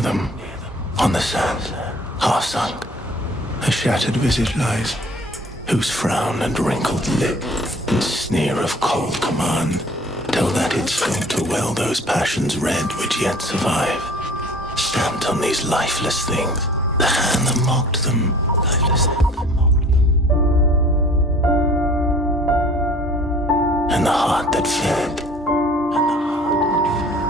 near them, on the sand, half sunk, a shattered visage lies, whose frown and wrinkled lip and sneer of cold command tell that it sought to well those passions red which yet survive. Stamped on these lifeless things, the hand that mocked them, lifeless things that mocked them. And the heart that fed, and the heart that fed.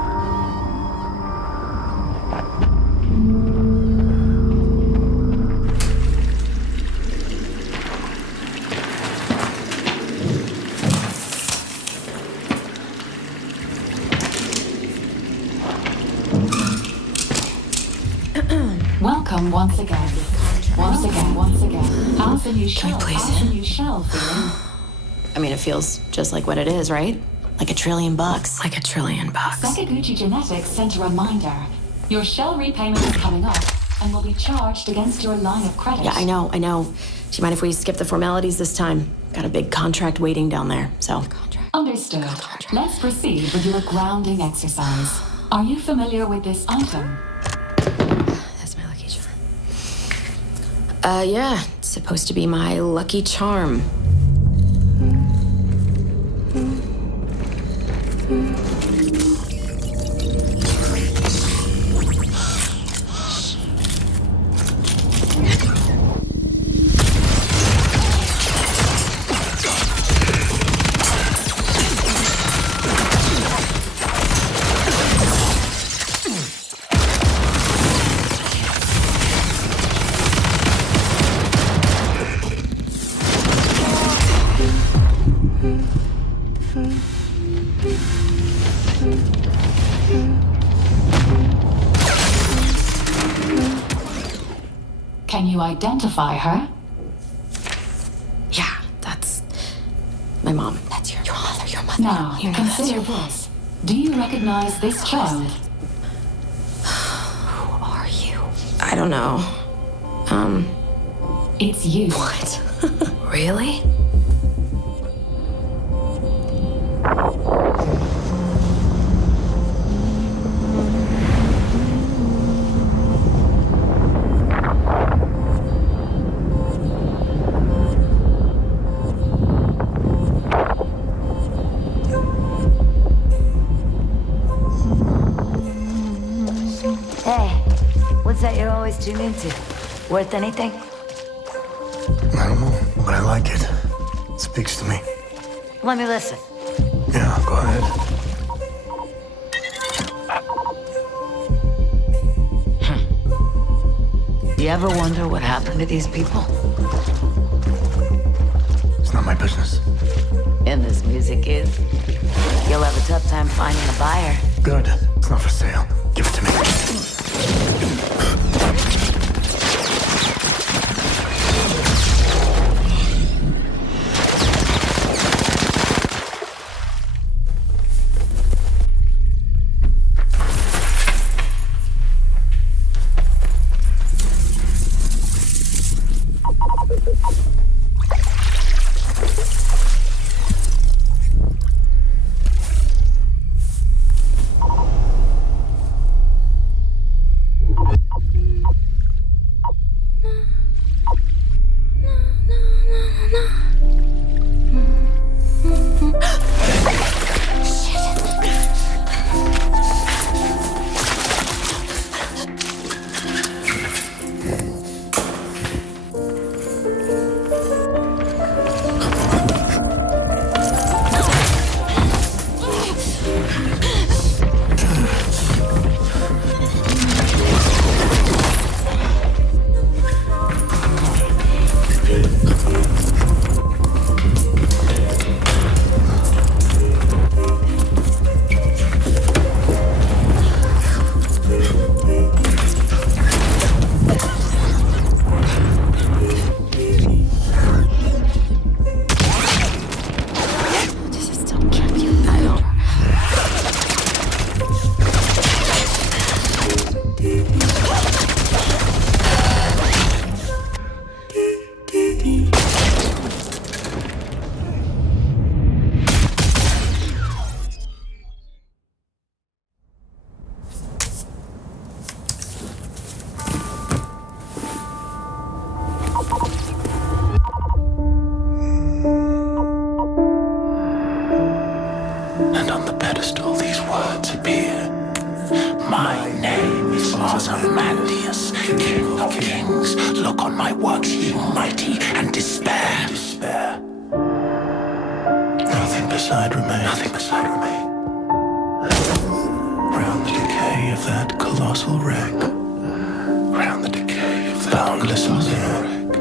Welcome once again. Once again, once again. How's the new shell? How's the new shell feeling? I mean, it feels just like what it is, right? Like $1 trillion. Like $1 trillion. Sakaguchi Genetics sent a reminder. Your shell repayment is coming up and will be charged against your line of credit. Yeah, I know. Do you mind if we skip the formalities this time? Got a big contract waiting down there, so. Understood. Let's proceed with your grounding exercise. Are you familiar with this item? That's my lucky charm. Yeah. It's supposed to be my lucky charm. Can you identify her? Yeah, that's my mom. That's your mother. Your mother. Now, You know consider that's your this. Do you recognize this child? Who are you? I don't know. It's you. What? Really? What's that you're always tuned into? Worth anything? I don't know, but I like it. It speaks to me. Let me listen. Yeah, go ahead. You ever wonder what happened to these people? It's not my business. And this music is. You'll have a tough time finding a buyer. Good. It's not for sale. Give it to me. Ozymandias, King of Kings, look on my works, ye mighty, and despair. Nothing beside remains. Round the decay of that colossal wreck. Round the decay of that boundless wreck.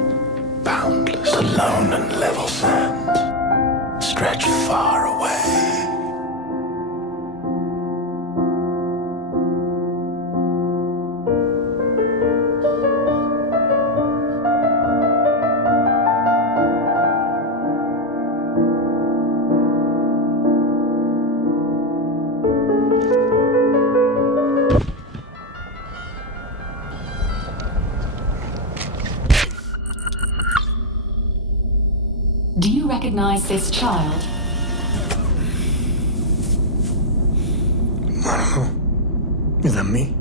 Boundless, alone and level sands stretch far away. Do you recognize this child? I don't know. Is that me?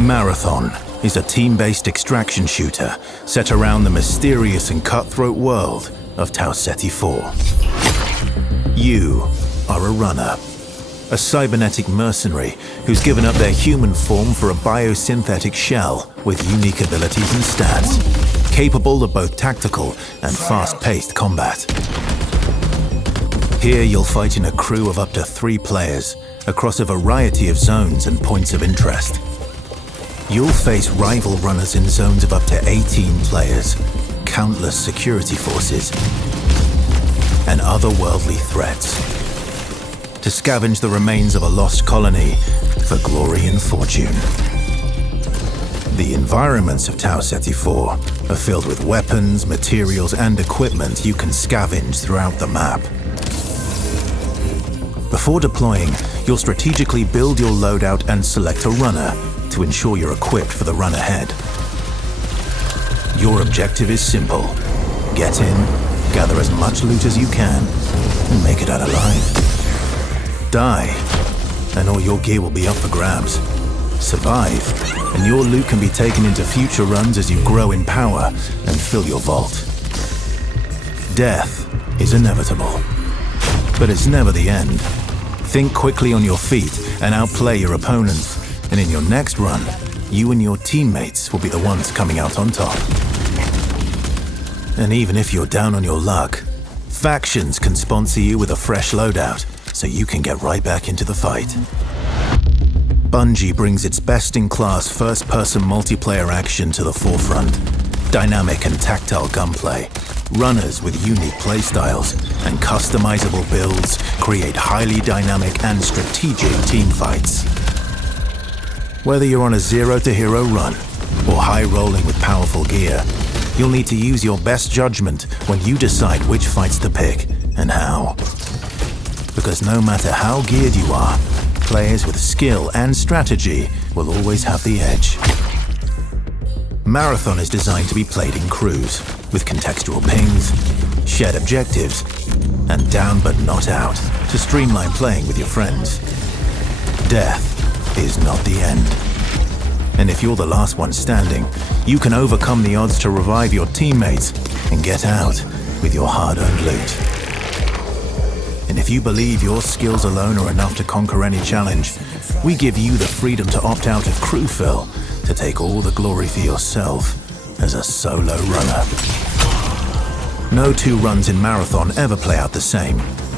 Marathon is a team-based extraction shooter set around the mysterious and cutthroat world of Tau Ceti 4. You are a runner, a cybernetic mercenary who's given up their human form for a biosynthetic shell with unique abilities and stats, capable of both tactical and fast-paced combat. Here you'll fight in a crew of up to 3 players across a variety of zones and points of interest. You'll face rival runners in zones of up to 18 players, countless security forces, and otherworldly threats. To scavenge the remains of a lost colony for glory and fortune. The environments of Tau Ceti 4 are filled with weapons, materials, and equipment you can scavenge throughout the map. Before deploying, you'll strategically build your loadout and select a runner to ensure you're equipped for the run ahead. Your objective is simple. Get in, gather as much loot as you can, and make it out alive. Die, and all your gear will be up for grabs. Survive, and your loot can be taken into future runs as you grow in power and fill your vault. Death is inevitable, but it's never the end. Think quickly on your feet and outplay your opponents. And in your next run, you and your teammates will be the ones coming out on top. And even if you're down on your luck, factions can sponsor you with a fresh loadout, so you can get right back into the fight. Bungie brings its best-in-class first-person multiplayer action to the forefront. Dynamic and tactile gunplay, runners with unique playstyles, and customizable builds create highly dynamic and strategic team fights. Whether you're on a zero-to-hero run or high-rolling with powerful gear, you'll need to use your best judgment when you decide which fights to pick and how. Because no matter how geared you are, players with skill and strategy will always have the edge. Marathon is designed to be played in crews, with contextual pings, shared objectives, and down but not out to streamline playing with your friends. Death is not the end. And if you're the last one standing, you can overcome the odds to revive your teammates and get out with your hard-earned loot. And if you believe your skills alone are enough to conquer any challenge, we give you the freedom to opt out of crew fill to take all the glory for yourself as a solo runner. No two runs in marathon ever play out the same.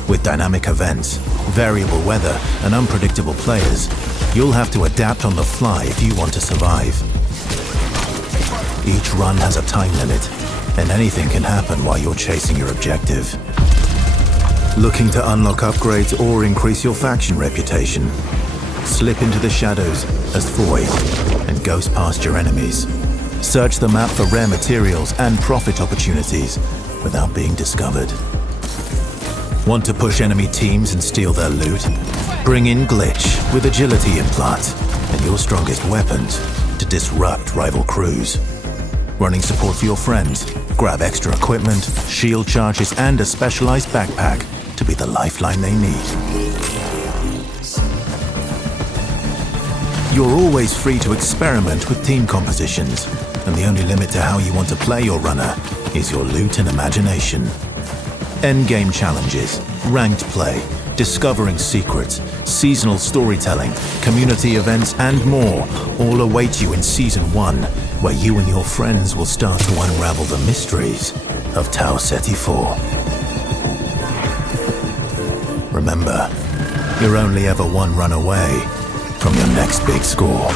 With dynamic events, variable weather, and unpredictable players, you'll have to adapt on the fly if you want to survive. Each run has a time limit, and anything can happen while you're chasing your objective. Looking to unlock upgrades or increase your faction reputation? Slip into the shadows as Void and ghost past your enemies. Search the map for rare materials and profit opportunities without being discovered. Want to push enemy teams and steal their loot? Bring in Glitch with agility implants and your strongest weapons to disrupt rival crews. Running support for your friends? Grab extra equipment, shield charges, and a specialized backpack to be the lifeline they need. You're always free to experiment with team compositions, and the only limit to how you want to play your runner is your loot and imagination. Endgame challenges, ranked play, discovering secrets, seasonal storytelling, community events, and more all await you in Season 1, where you and your friends will start to unravel the mysteries of Tau Ceti 4. Remember, you're only ever one run away from your next big score.